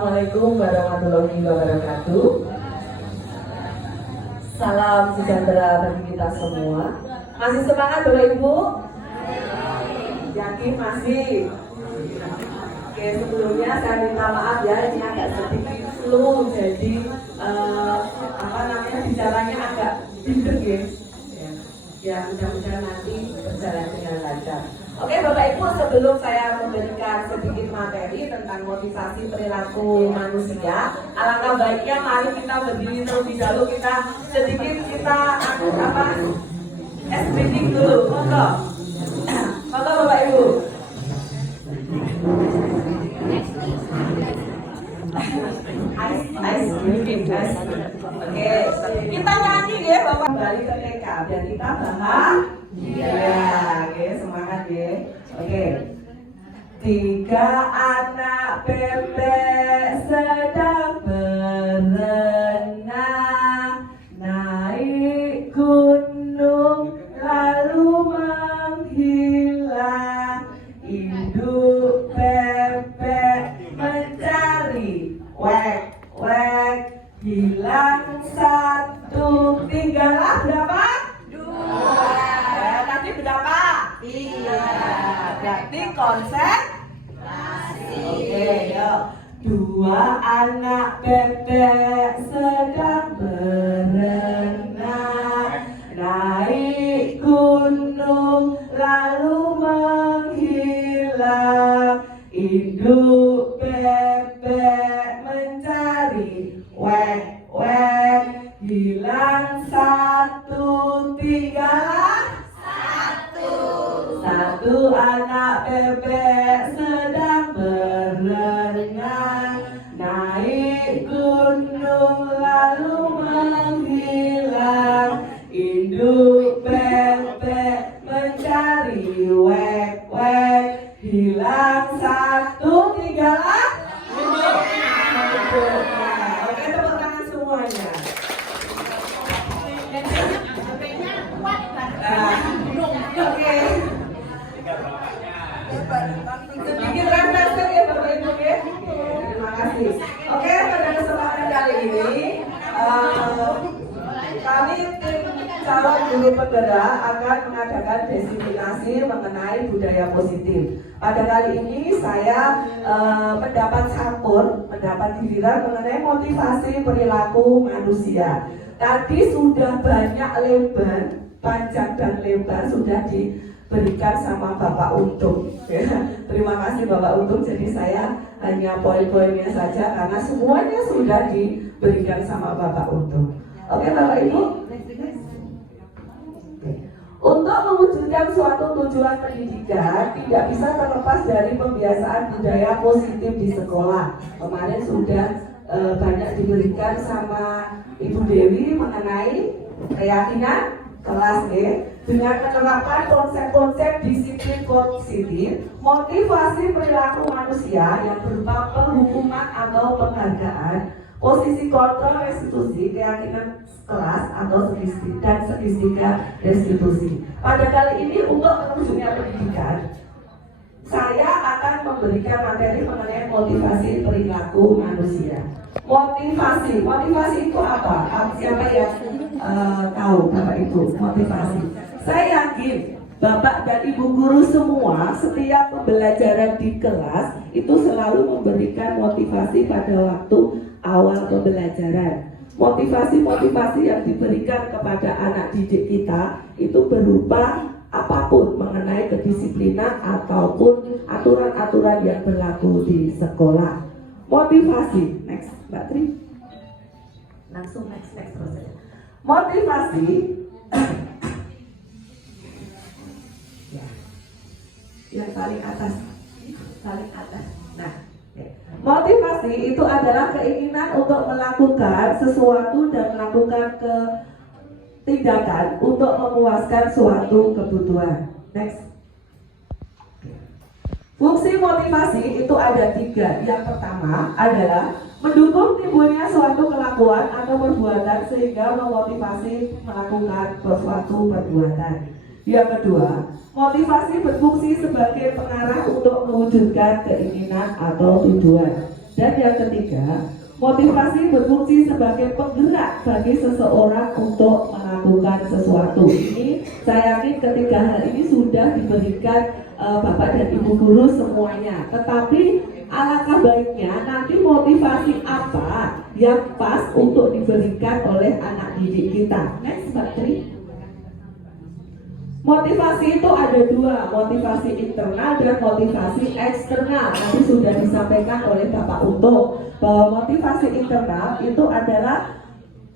Assalamualaikum warahmatullahi wabarakatuh. Salam sejahtera bagi kita semua. Masih semangat Bapak Ibu? Yakin masih? Oke, sebelumnya saya minta maaf ya, ini agak sedikit slow, jadi bicaranya agak bindeng ya. Ya, mudah-mudahan nanti berjalan dengan lancar. Oke Bapak Ibu, sebelum saya memberikan sedikit materi tentang motivasi perilaku manusia, alangkah baiknya mari kita berdiri terlebih dahulu, kita breathing dulu. Monggo Bapak Ibu. Oke, kita nyanyi ya Bapak, kembali ke TK dan kita bahagia. Oke, semangat ya. Oke. 3 anak bebek sedang berenang, naik gunung lalu menghilang. Induk bebek mencari, wek wek, hilang 1, tinggallah berapa? 2. Tadi berapa? 3. Berarti konsep. Oke, yuk. 2 anak bebek sedang berenang, naik gunung lalu menghilang. Induk bebek mencari, wek wek, hilang 1, tinggallah 1 anak bebek sedang berenang, naik gunung lalu menghilang. Induk bebek mencari, wek wek, hilang 1, tinggallah 1. Oke, tepuk tangan semuanya. Oke. Sedikit refleksi ya Bapak Ibu ya. Terima kasih. Oke, pada kesempatan kali ini kami tim calon guru penggerak akan mengadakan desiminasi mengenai budaya positif. Pada kali ini saya mendapat giliran mengenai motivasi perilaku manusia. Tadi sudah banyak lebar, panjang dan lebar sudah diberikan sama Bapak Untung. Terima kasih Bapak Untung. Jadi saya hanya poin-poinnya saja karena semuanya sudah diberikan sama Bapak Untung. Oke Bapak Ibu. Untuk mewujudkan suatu tujuan pendidikan tidak bisa terlepas dari pembiasaan budaya positif di sekolah. Kemarin sudah banyak diberikan sama Ibu Dewi mengenai keyakinan kelas dengan menerapkan konsep-konsep disiplin positif, motivasi perilaku manusia yang berupa penghukuman atau penghargaan, posisi kontrol restitusi, keyakinan kelas atau statistika restitusi. Pada kali ini untuk terwujudnya pendidikan, saya akan memberikan materi mengenai motivasi perilaku manusia. Motivasi itu apa? Siapa yang tahu Bapak Ibu motivasi? Saya yakin Bapak dan Ibu guru semua setiap pembelajaran di kelas itu selalu memberikan motivasi pada waktu awal pembelajaran. Motivasi yang diberikan kepada anak didik kita itu berupa apapun mengenai kedisiplinan ataupun aturan-aturan yang berlaku di sekolah. Motivasi, next Mbak Tri, langsung next terus saja. Motivasi, ya, yang paling atas. Nah, motivasi itu adalah keinginan untuk melakukan sesuatu dan melakukan tindakan untuk memuaskan suatu kebutuhan. Next. Fungsi motivasi itu ada 3. Yang pertama adalah mendukung timbulnya suatu kelakuan atau perbuatan sehingga memotivasi melakukan suatu perbuatan. Yang kedua, motivasi berfungsi sebagai pengarah untuk mewujudkan keinginan atau tujuan. Dan yang ketiga, motivasi berfungsi sebagai penggerak bagi seseorang untuk melakukan sesuatu. Ini saya yakin ketika hal ini sudah diberikan Bapak dan Ibu guru semuanya. Tetapi alangkah baiknya nanti motivasi apa yang pas untuk diberikan oleh anak didik kita. Next, Mbak Tri. Motivasi itu ada dua, motivasi internal dan motivasi eksternal. Tadi sudah disampaikan oleh Bapak Untung bahwa motivasi internal itu adalah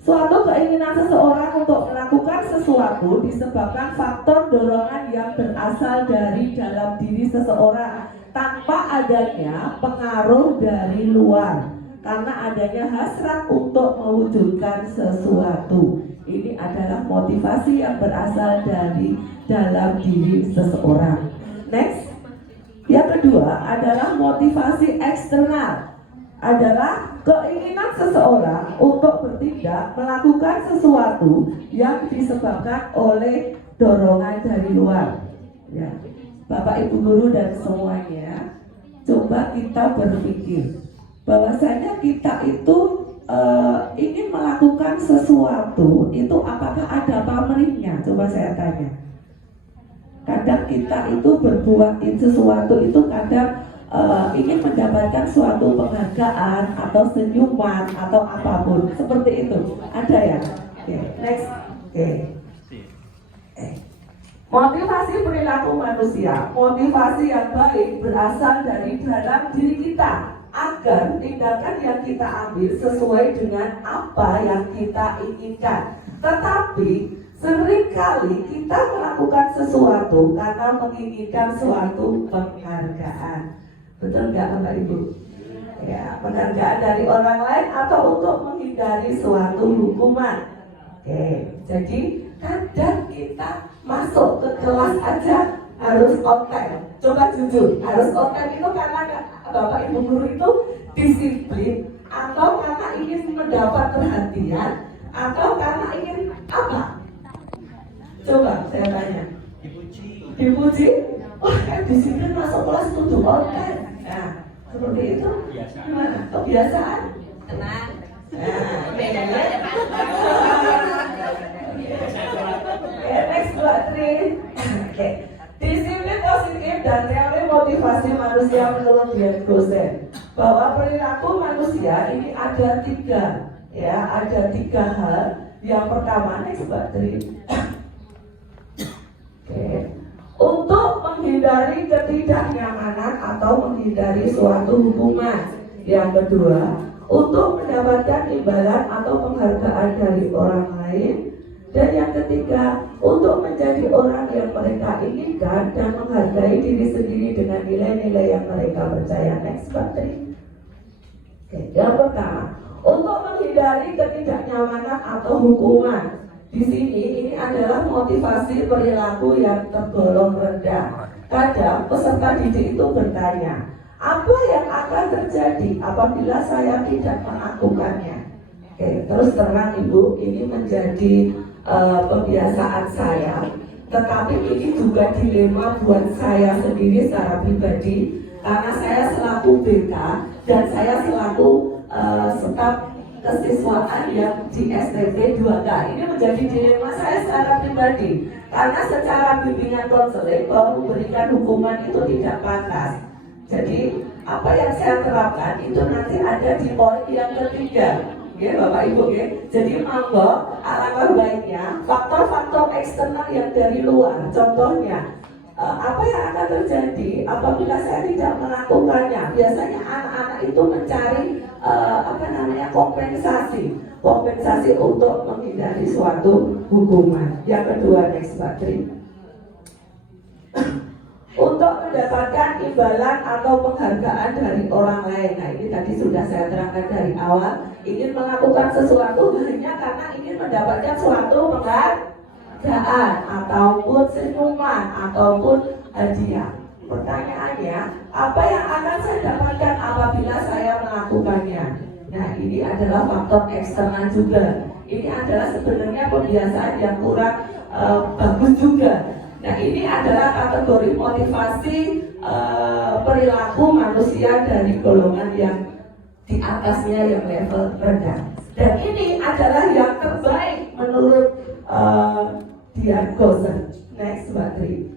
suatu keinginan seseorang untuk melakukan sesuatu disebabkan faktor dorongan yang berasal dari dalam diri seseorang tanpa adanya pengaruh dari luar, karena adanya hasrat untuk mewujudkan sesuatu. Ini adalah motivasi yang berasal dari dalam diri seseorang. Next, yang kedua adalah motivasi eksternal, adalah keinginan seseorang untuk bertindak melakukan sesuatu yang disebabkan oleh dorongan dari luar. Ya, Bapak Ibu guru dan semuanya, coba kita berpikir bahwasanya kita itu ingin melakukan sesuatu itu apakah ada pamrihnya? Coba saya tanya. Kadang kita itu berbuat sesuatu itu kadang ingin mendapatkan suatu penghargaan atau senyuman atau apapun seperti itu. Ada ya? Okay. Next. Motivasi perilaku manusia, motivasi yang baik berasal dari dalam diri kita, agar tindakan yang kita ambil sesuai dengan apa yang kita inginkan. Tetapi seringkali kita melakukan sesuatu karena menginginkan suatu penghargaan. Betul nggak Bapak Ibu? Ya, penghargaan dari orang lain atau untuk menghindari suatu hukuman. Oke, jadi kadang kita masuk ke kelas aja harus on time. Coba jujur, harus on time itu karena Bapak Ibu guru itu disiplin atau karena ingin mendapat perhatian atau karena ingin apa? Coba saya tanya. Dipuji? Wah, disiplin masuk kelas tujuh on time. Nah, seperti itu. Gimana? Kebiasaan? Tenang. Next, Mbak Tri. Oke. Disiplin positif dan teori motivasi manusia menurut Dian Gosen bahwa perilaku manusia ini ada tiga, ya, ada tiga hal. Yang pertama, next Mbak Tri. Oke. Untuk menghindari ketidaknyamanan atau menghindari suatu hukuman. Yang kedua, untuk mendapatkan imbalan atau penghargaan dari orang lain. Dan yang ketiga, untuk menjadi orang yang mereka inginkan dan menghargai diri sendiri dengan nilai-nilai yang mereka percaya. Next, Mbak Tri. Oke, yang pertama, untuk menghindari ketidaknyamanan atau hukuman. Di sini ini adalah motivasi perilaku yang tergolong rendah. Kadang peserta didik itu bertanya, apa yang akan terjadi apabila saya tidak melakukannya? Oke, terus terang Ibu, ini menjadi kebiasaan saya, tetapi ini juga dilema buat saya sendiri secara pribadi, karena saya selaku BK dan saya selaku staf kesiswaan yang di STP 2K. Ini menjadi dilema saya secara pribadi, karena secara bimbingan konseling bahwa memberikan hukuman itu tidak pantas. Jadi apa yang saya terapkan itu nanti ada di poin yang ketiga. Ya, Bapak Ibu, ya. Jadi monggo alangkah baiknya faktor-faktor eksternal yang dari luar. Contohnya, apa yang akan terjadi apabila saya tidak melakukannya? Biasanya anak-anak itu mencari kompensasi untuk menghindari suatu hukuman. Yang kedua, next Mbak Tri. Untuk mendapatkan imbalan atau penghargaan dari orang lain. Nah, ini tadi sudah saya terangkan dari awal. Ingin melakukan sesuatu hanya karena ingin mendapatkan suatu penghargaan ataupun senyuman ataupun hadiah. Pertanyaannya, apa yang akan saya dapatkan apabila saya melakukannya? Nah, ini adalah faktor eksternal juga. Ini adalah sebenarnya kebiasaan yang kurang bagus juga. Nah, ini adalah kategori motivasi perilaku manusia dari golongan yang di atasnya yang level rendah. Dan ini adalah yang terbaik menurut Dian Gosen. Next, Mbak Tri.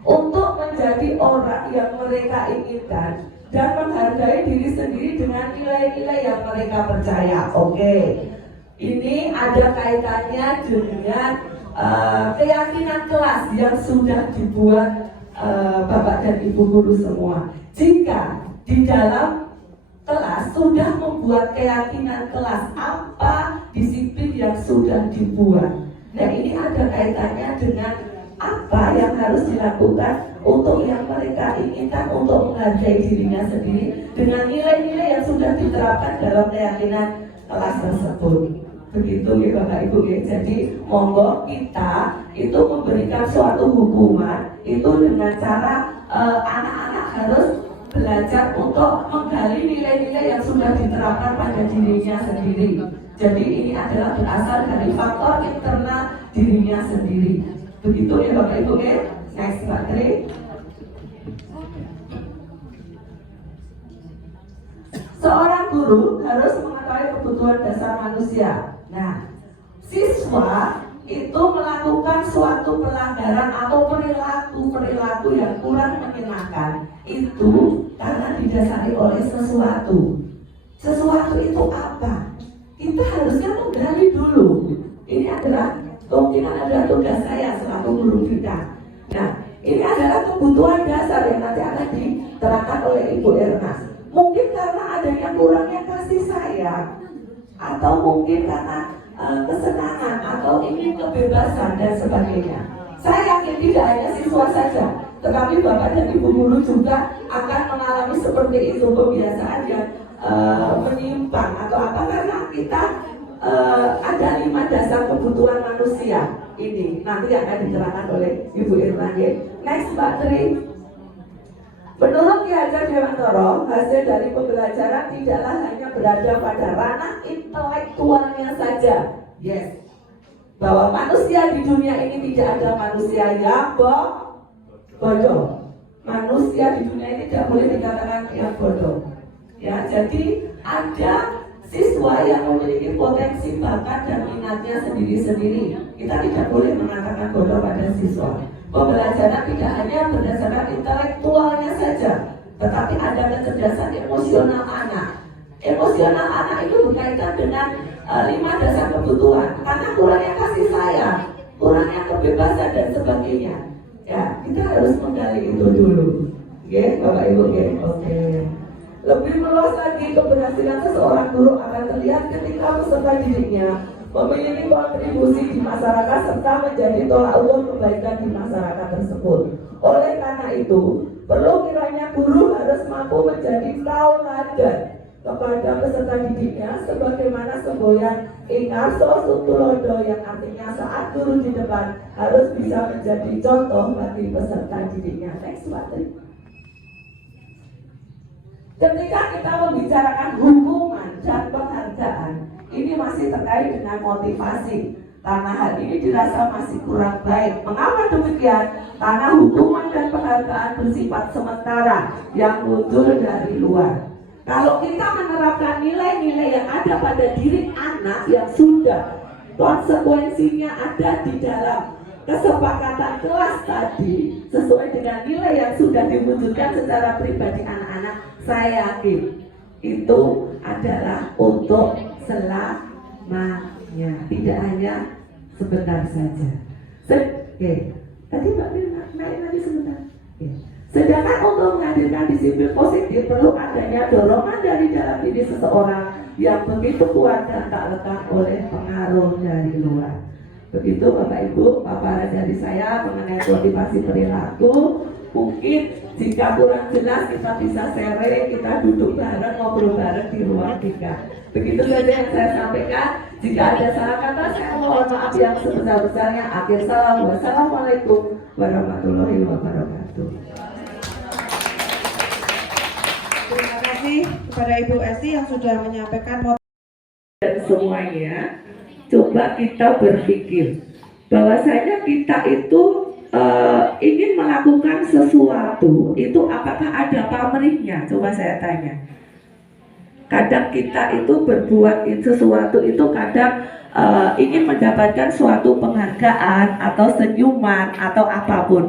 Untuk menjadi orang yang mereka inginkan dan menghargai diri sendiri dengan nilai-nilai yang mereka percaya. Oke. Ini ada kaitannya dengan keyakinan kelas yang sudah dibuat Bapak dan Ibu guru semua. Jika di dalam kelas sudah membuat keyakinan kelas, apa disiplin yang sudah dibuat. Nah, ini ada kaitannya dengan apa yang harus dilakukan untuk yang mereka inginkan untuk menghargai dirinya sendiri dengan nilai-nilai yang sudah diterapkan dalam keyakinan kelas tersebut. Begitu ya Bapak Ibu ya. Jadi monggo kita itu memberikan suatu hukuman itu dengan cara anak-anak harus belajar untuk menggali nilai-nilai yang sudah diterapkan pada dirinya sendiri. Jadi ini adalah berasal dari faktor internal dirinya sendiri. Begitu ya Bapak Ibu ya. Next Mbak Tri. Seorang guru harus mengetahui kebutuhan dasar manusia. Nah, siswa itu melakukan suatu pelanggaran atau perilaku yang kurang menyenangkan itu karena didasari oleh sesuatu. Sesuatu itu apa? Kita harusnya menggali dulu. Ini adalah kemungkinan adalah tugas saya selaku guru kita. Nah, ini adalah kebutuhan dasar yang nanti akan diterangkan oleh Ibu Erna. Mungkin karena adanya kurangnya kasih sayang, atau mungkin karena kesenangan, atau ingin kebebasan dan sebagainya. Saya yakin tidak hanya siswa saja, tetapi Bapak dan Ibu guru juga akan mengalami seperti itu, kebiasaan yang menyimpang atau apa, karena kita ada 5 dasar kebutuhan manusia. Ini nanti akan diterangkan oleh Ibu Irna. Next Mbak Tri. Menurut Ki Hajar Dewantara, hasil dari pembelajaran tidaklah hanya berada pada ranah intelektualnya saja. Yes, bahwa manusia di dunia ini tidak ada manusia yang bodoh. Manusia di dunia ini tidak boleh dikatakan yang bodoh. Ya, jadi ada siswa yang memiliki potensi bakat dan minatnya sendiri-sendiri. Kita tidak boleh mengatakan bodoh pada siswa. Pembelajaran tidak hanya berdasarkan intelektualnya saja, tetapi ada kecerdasan emosional anak. Emosional anak itu berkaitan dengan 5 dasar kebutuhan. Karena kurangnya kasih sayang, kurangnya kebebasan dan sebagainya. Ya, kita harus menggali itu dulu. Oke, Bapak Ibu, oke. Lebih meluas lagi, keberhasilan seseorang guru akan terlihat ketika peserta didiknya memiliki kontribusi di masyarakat serta menjadi tolak ukur kebaikan di masyarakat tersebut. Oleh karena itu, perlu kiranya guru harus mampu menjadi tauladan kepada peserta didiknya, sebagaimana semboyan Ingarso Sutulodo yang artinya saat guru di depan harus bisa menjadi contoh bagi peserta didiknya. Next slide. Ketika kita membicarakan hukuman dan penghargaan, ini masih terkait dengan motivasi. Karena hal ini dirasa masih kurang baik. Mengapa demikian? Karena hukuman dan penghargaan bersifat sementara yang muncul dari luar. Kalau kita menerapkan nilai-nilai yang ada pada diri anak yang sudah konsekuensinya ada di dalam kesepakatan kelas tadi, sesuai dengan nilai yang sudah diwujudkan secara pribadi anak-anak, saya yakin itu adalah untuk selamanya, tidak hanya sebentar saja. Oke, tadi Mbak Rina naik lagi sebentar. Sedangkan untuk menghadirkan disiplin positif perlu adanya dorongan dari dalam diri seseorang yang begitu kuat dan tak lekang oleh pengaruh dari luar. Begitu Bapak Ibu paparan dari saya mengenai motivasi perilaku. Mungkin jika kurang jelas kita bisa share, kita duduk bareng, ngobrol bareng di ruang 3. Begitu saja yang saya sampaikan. Jika ada salah kata, saya mohon maaf yang sebesar-besarnya. Akhir salam. Wassalamualaikum warahmatullahi wabarakatuh. Terima kasih kepada Ibu Esti yang sudah menyampaikan dan semuanya. Coba kita berpikir bahwasanya kita itu ingin melakukan sesuatu itu apakah ada pamrihnya? Coba saya tanya. Kadang kita itu berbuat sesuatu itu kadang ingin mendapatkan suatu penghargaan atau senyuman atau apapun.